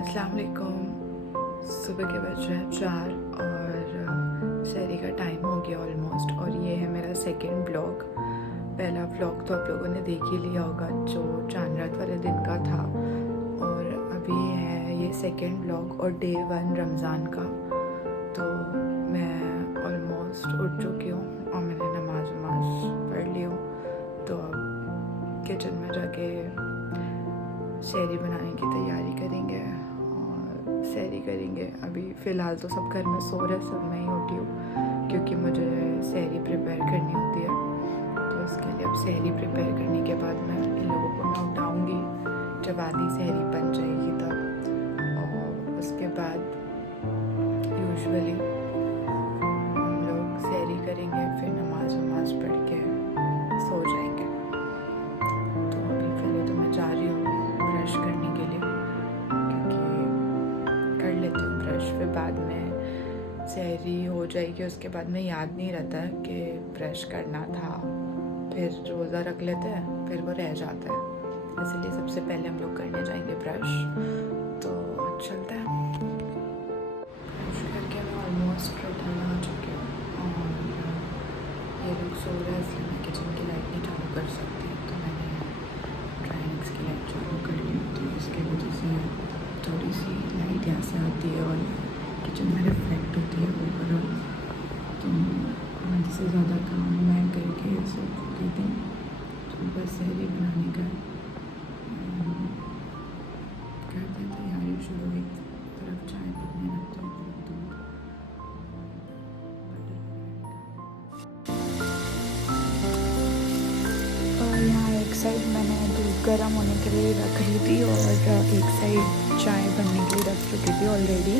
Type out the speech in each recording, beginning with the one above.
अस्सलाम वालेकुम। सुबह के बज रहे हैं 4 और शहरी का टाइम हो गया ऑलमोस्ट। और ये है मेरा सेकंड व्लॉग। पहला व्लॉग तो आप लोगों ने देख ही लिया होगा जो चांद रात वाले दिन का था, और अभी है ये सेकंड व्लॉग और डे 1 रमज़ान का। तो मैं ऑलमोस्ट उठ चुकी हूँ और मैंने नमाज पढ़ ली हूँ। तो अब किचन में जाके शहरी बनाने की तैयारी करेंगे और शहरी करेंगे। अभी फ़िलहाल तो सब घर में सो रहे, सब मैं ही उठी हूँ क्योंकि मुझे शहरी प्रिपेयर करनी होती है। तो इसके लिए अब शहरी प्रिपेयर करने के बाद मैं इन लोगों को मैं उठाऊँगी जब आधी शहरी बन जाएगी तब। और उसके बाद यूजुअली हम लोग शहरी करेंगे, फिर नमाज पढ़ के सो जाएंगे। तो अभी पहले तो मैं जा रही हूँ ब्रश करने के लिए, क्योंकि कर लेती हूँ ब्रश, फिर बाद में शहरी हो जाएगी। उसके बाद में याद नहीं रहता है कि ब्रश करना था, फिर रोज़ा रख लेते हैं, फिर वो रह जाता है। इसलिए सबसे पहले हम लोग करने जाएंगे ब्रश। तो चलते हैं। ब्रश करके मैं ऑलमोस्ट रिटर्न आ चुकी हूँ और ये लोग सो रहे हैं, इसलिए मैं किचन की लाइट नहीं चालू कर सकती। तो मैंने ड्राइंग्स की लाइट चालू कर ली, तो इसके वजह से थोड़ी सी लाइट यहाँ से आती है और किचन में रिफ्लेक्ट होती है ओवरऑल। तो आधे से ज़्यादा काम मैं करके सो चुकी थी। तो बस शहरी बनाने का करते तैयारी शुरू। एक तरफ चाय बनने लगता है, एक तरफ दूध। और यहाँ एक साइड मैंने दूध गर्म होने के लिए रख ली थी और एक साइड चाय बनने के लिए रख चुकी थी ऑलरेडी।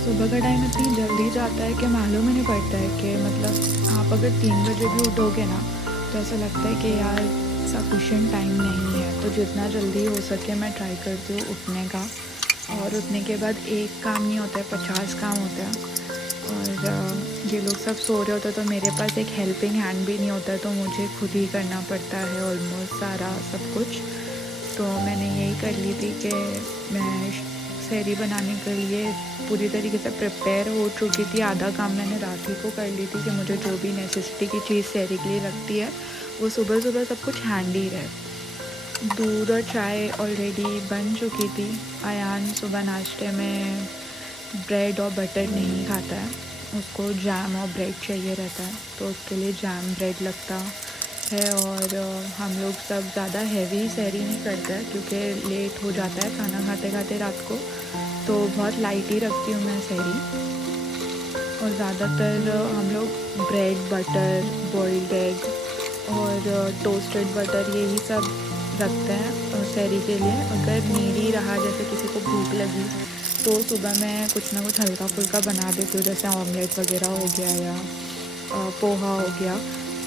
सुबह का टाइम इतनी जल्दी जाता है कि मालूम ही नहीं पड़ता है कि मतलब आप अगर 3 बजे भी उठोगे ना तो ऐसा लगता है कि यार सफिशिएंट टाइम नहीं है। तो जितना जल्दी हो सके मैं ट्राई करती हूँ उठने का। और उठने के बाद एक काम नहीं होता है, 50 काम होता है। और ये लोग सब सो रहे होते हैं तो मेरे पास एक हेल्पिंग हैंड भी नहीं होता है, तो मुझे खुद ही करना पड़ता है ऑलमोस्ट सारा सब कुछ। तो मैंने यही कर ली थी कि मैं शहरी बनाने के लिए पूरी तरीके से प्रिपेयर हो चुकी थी। आधा काम मैंने रात ही को कर ली थी कि मुझे जो भी नेसेसिटी की चीज़ शहरी के लिए लगती है वो सुबह सुबह सब कुछ हैंडी रहे। दूध और चाय ऑलरेडी बन चुकी थी। अयान सुबह नाश्ते में ब्रेड और बटर नहीं खाता है, उसको जैम और ब्रेड चाहिए रहता है, तो उसके लिए जैम ब्रेड लगता है। और हम लोग सब ज़्यादा हैवी शहरी नहीं करते हैं क्योंकि लेट हो जाता है खाना खाते खाते रात को। तो बहुत लाइट ही रखती हूँ मैं शहरी। और ज़्यादातर हम लोग ब्रेड, बटर, बॉइल्ड एग और टोस्टेड बटर यही सब रखते हैं शहरी के लिए। अगर नीडी रहा, जैसे किसी को भूख लगी, तो सुबह मैं कुछ ना कुछ हल्का फुल्का बना देती हूँ, जैसे ऑमलेट वगैरह हो गया या पोहा हो गया।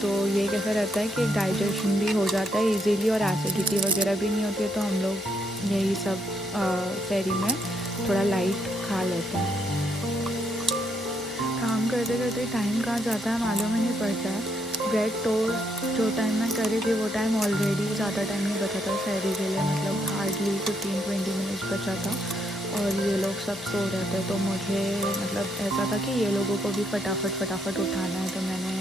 तो ये कैसा रहता है कि डाइजेशन भी हो जाता है इजीली और एसिडिटी वगैरह भी नहीं होती है। तो हम लोग यही सब शहरी में थोड़ा लाइट खा लेते हैं। काम करते करते टाइम कहाँ जाता है मालूम ही नहीं पड़ता है। ब्रेड टोस्ट जो टाइम मैं करी थी वो टाइम ऑलरेडी ज़्यादा टाइम नहीं बचा था शहरी के लिए, मतलब हार्डली 15-20 मिनट्स बचा था। और ये लोग सब सो रहे थे, तो मुझे मतलब ऐसा था कि ये लोगों को भी फटाफट उठाना है। तो मैंने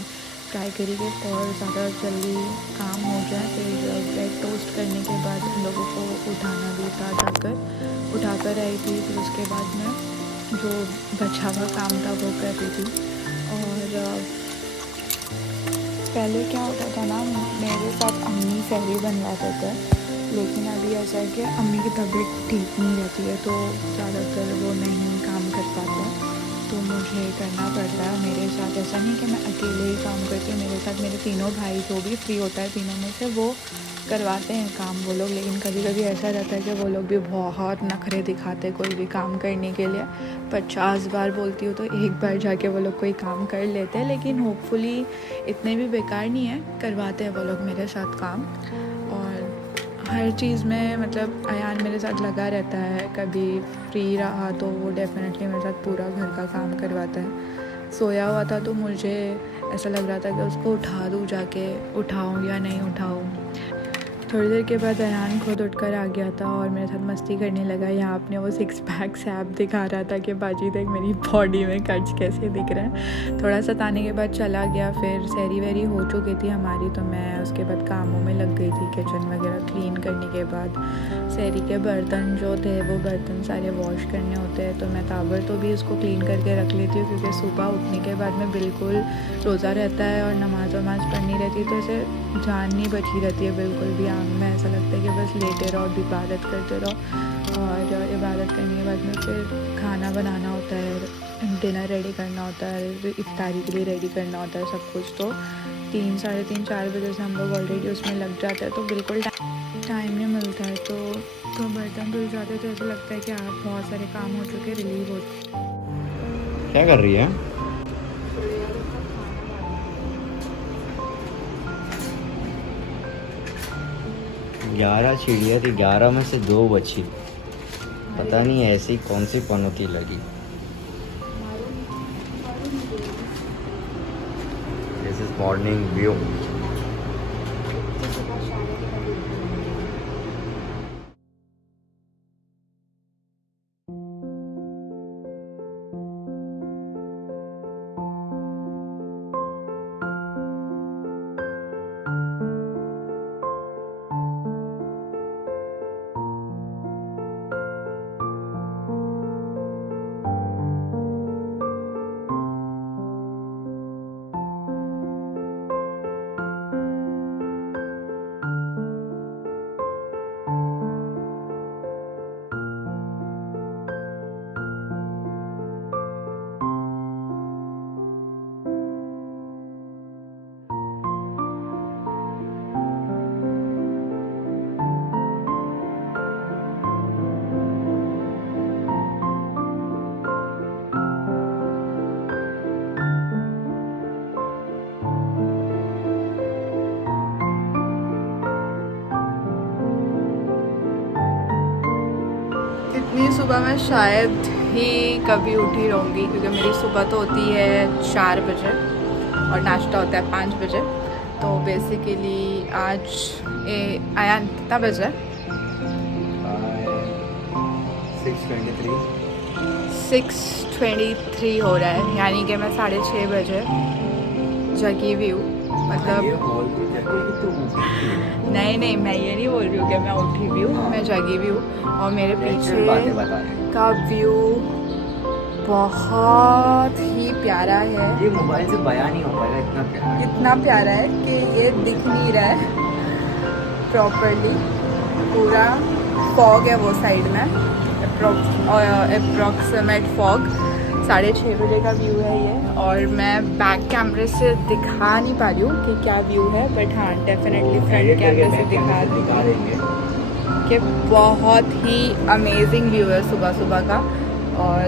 ट्राई करी कि और ज़्यादा जल्दी काम हो जाए। फिर ब्रेड टोस्ट करने के बाद लोगों को उठाना भी था, उठाकर आई थी। फिर उसके बाद मैं जो बचा हुआ काम था वो कर रही थी। और पहले क्या होता था ना, मेरे साथ अम्मी शहरी बनवाते थे, लेकिन अभी ऐसा है कि अम्मी की तबीयत ठीक नहीं रहती है, तो ज़्यादातर वो नहीं काम कर पाते, तो मुझे करना पड़ता है मेरे साथ। ऐसा नहीं कि मैं अकेले ही काम करती हूँ, मेरे साथ मेरे तीनों भाई जो भी फ्री होता है तीनों में से वो करवाते हैं काम वो लोग। लेकिन कभी कभी ऐसा रहता है कि वो लोग भी बहुत नखरे दिखाते हैं कोई भी काम करने के लिए। 50 बार बोलती हूँ तो एक बार जाके वो लोग कोई काम कर लेते हैं, लेकिन होपफुली इतने भी बेकार नहीं है, करवाते हैं वो लोग मेरे साथ काम। और हर चीज़ में मतलब अयान मेरे साथ लगा रहता है, कभी फ्री रहा तो वो डेफिनेटली मेरे साथ पूरा घर का काम करवाता है। सोया हुआ था तो मुझे ऐसा लग रहा था कि उसको उठा दूँ, जाके उठाऊँ या नहीं उठाऊँ। थोड़ी देर के बाद अयान खुद उठकर आ गया था और मेरे साथ मस्ती करने लगा। यहाँ अपने वो 6 पैक्स ऐप दिखा रहा था कि बाजी देख मेरी बॉडी में कट्स कैसे दिख रहे हैं। थोड़ा सताने के बाद चला गया। फिर सहरी वहरी हो चुकी थी हमारी, तो मैं उसके बाद कामों में लग गई थी। किचन वगैरह क्लीन करने के बाद सहरी के बर्तन जो थे वो बर्तन सारे वॉश करने होते हैं, तो मैं ताबर तो भी उसको क्लीन करके रख लेती हूँ, क्योंकि सुबह उठने के बाद में बिल्कुल रोज़ा रहता है और नमाज वमाज पढ़नी रहती है, तो ऐसे जान नहीं बची रहती है बिल्कुल भी। आंख में ऐसा लगता है कि बस लेटे रहो और इबादत करते रहो। और इबादत करने के बाद में फिर खाना बनाना होता है, डिनर रेडी करना होता है, इफ्तारी के लिए रेडी करना होता है सब कुछ। तो 3, साढ़े 3, 4 बजे से हम लोग ऑलरेडी उसमें लग जाते हैं, तो बिल्कुल टाइम नहीं मिलता है। तो बर्तन धुल जाते तो ऐसा लगता है कि आप बहुत सारे काम हो चुके, रिलीव हो। क्या कर रही है? ग्यारह चिड़िया थी, 11 में से 2 बची। पता नहीं ऐसी कौन सी पनौती लगी। This is morning view. इतनी सुबह मैं शायद ही कभी उठी रहूँगी, क्योंकि मेरी सुबह तो होती है 4 बजे और नाश्ता होता है 5 बजे। तो बेसिकली आज आयान कितना बजे? 6:23 हो रहा है, यानी कि मैं 6:30 बजे जगी हुई हूँ। मतलब नहीं, मैं ये नहीं बोल रही हूँ कि मैं उठी भी हूँ, मैं जगी भी हूँ। और मेरे पीछे का व्यू बहुत ही प्यारा है। ये मोबाइल से बयान नहीं हो पाएगा, इतना प्यारा है कि ये दिख नहीं रहा है प्रॉपरली। पूरा फॉग है वो साइड में, अप्रॉक्सीमेट फॉग। 6:30 बजे का व्यू है ये, और मैं बैक कैमरे से दिखा नहीं पा रही हूँ कि क्या व्यू है, बट हाँ डेफिनेटली फ्रंट कैमरे से दिखा देंगे कि बहुत ही अमेजिंग व्यू है सुबह सुबह का। और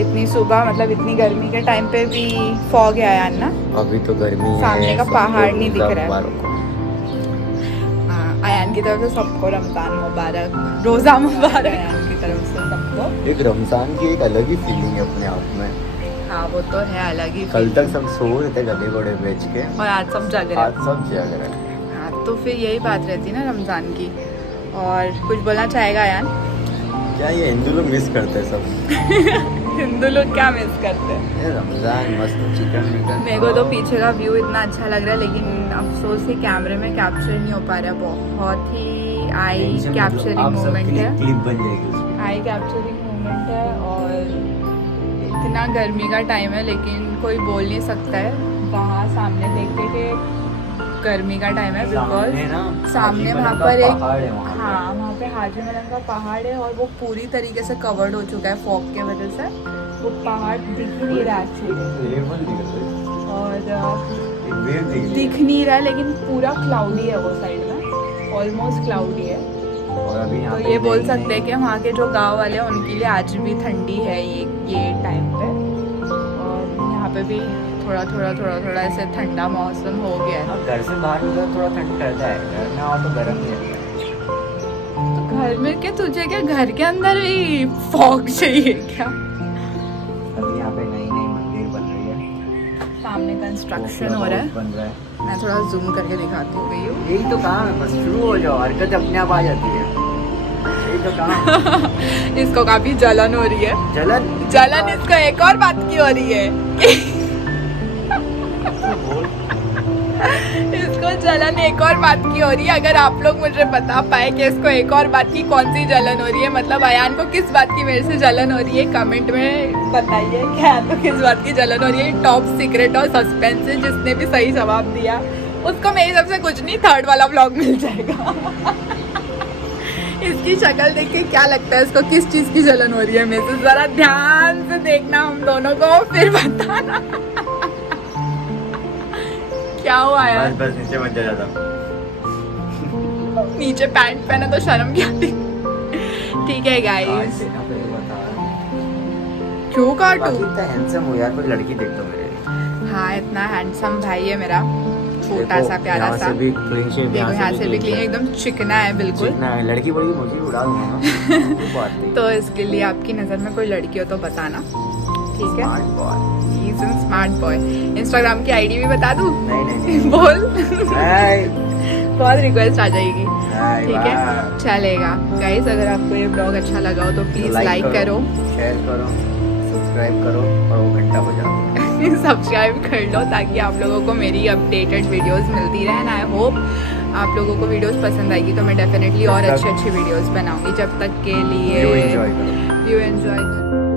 इतनी सुबह, मतलब इतनी गर्मी के टाइम पे भी फॉग है यार ना। अभी तो गर्मी सामने है, का पहाड़ नहीं दिख रहा है। है। आयान की तरफ से सबको रमजान मुबारक, रोज़ा मुबारक आयान की तरफ से सबको। एक रमजान की एक अलग ही फीलिंग है अपने आप में। हाँ वो तो है अलग ही। कल तक सब सो रहे थे गले घोड़े बेच के, और आज सब जाग रहे हैं। आज सब जाग रहे हैं। हाँ तो फिर यही बात रहती है ना रमज़ान की। और कुछ बोलना चाहेगा आयान? क्या ये हिंदू लोग मिस करते हैं सब। हिंदू लोग क्या मिस करते हैं? ये रमजान मस्त चिकन विकन। मेरे को तो पीछे का व्यू इतना अच्छा लग रहा है, लेकिन अफसोस है कैमरे में कैप्चर नहीं हो पा रहा। बहुत ही आई कैप्चरिंग मोमेंट है, क्लिप बन जाएगी उसमें। आई कैप्चरिंग मोमेंट है। और इतना गर्मी का टाइम है, लेकिन कोई बोल नहीं सकता है। वहाँ सामने देखते कि गर्मी का टाइम है, बिकॉज सामने वहाँ पर एक, हाँ वहाँ पे हाजी मलंग का पहाड़ है, और वो पूरी तरीके से कवर्ड हो चुका है फॉग के वजह से। वो पहाड़ दिख नहीं रहा एक्चुअली, और दिख नहीं रहा है, लेकिन पूरा क्लाउडी है वो साइड में, ऑलमोस्ट क्लाउडी है। तो ये बोल सकते हैं कि वहाँ के जो गांव वाले हैं उनके लिए आज भी ठंडी है ये टाइम पे। और यहाँ पे भी थोड़ा ऐसे ठंडा मौसम हो गया है। घर से बाहर निकल थोड़ा ठंड करता है, घर में आओ तो गर्म ही रहता है। तो घर में क्या, तुझे क्या घर के अंदर ही फॉग चाहिए क्या? अभी यहाँ पे नई मंदिर बन रही है, सामने कंस्ट्रक्शन हो रहा है। बन रहा है। मैं थोड़ा जूम करके दिखाती हूँ गई हूँ। यही तो काम है, बस शुरू हो जाओ, हरकत अपने आप आ जाती है। यही तो काम। इसको काफी जलन हो रही है। जलन इसको एक और बात की हो रही है कि इसको जलन एक और बात की हो रही है। अगर आप लोग मुझे बता पाए कि इसको एक और बात की कौन सी जलन हो रही है, मतलब अयान को किस बात की मेरे से जलन हो रही है, कमेंट में बताइए कि अयान को किस बात की जलन हो रही है। टॉप सीक्रेट और सस्पेंस है। जिसने भी सही जवाब दिया उसको मेरी तरफ से कुछ नहीं, 3rd वाला व्लॉग मिल जाएगा। इसकी शक्ल देख के क्या लगता है इसको किस चीज की जलन हो रही है मेरे से? जरा ध्यान से देखना हम दोनों को, फिर बताना क्या हुआ यार। बस नीचे मत जा जाता। नीचे पैंट पहना तो शर्म क्या आती। ठीक है गाइस, क्यों काटू? इतना हैंडसम हो यार, कोई लड़की देख दो मेरे लिए। हाँ, इतना हैंडसम भाई है मेरा, छोटा सा प्यारा सा। यहाँ से भी clean shape, देखो यहाँ से भी clean क्लीन, shape। एकदम चिकना है बिल्कुल। चिकना है, लड़की बोली मुझे उड़ा दूंगा ना। कोई बात नहीं। तो इसके लिए आपकी नज़र में कोई लड़की हो तो बताना, ठीक है? Smart boy। He's a smart boy। Instagram की आईडी भी बता दूँ? नहीं बोल। नहीं। बहुत रिक्वेस्ट आ जाएगी, नहीं, ठीक है? वाह। चलेगा गाइस, अगर आपको ये ब्लॉग अच्छा लगा हो तो प्लीज लाइक करो, शेयर करो, सब्सक्राइब करो और वो घंटा बजाओ। सब्सक्राइब कर लो ताकि आप लोगों को मेरी अपडेटेड वीडियोस मिलती रहे। आई होप आप लोगों को वीडियोस पसंद आएगी तो मैं डेफिनेटली और अच्छी वीडियोस बनाऊंगी। जब तक के लिए व्यू एंजॉय करो। व्यू एंजॉय करो।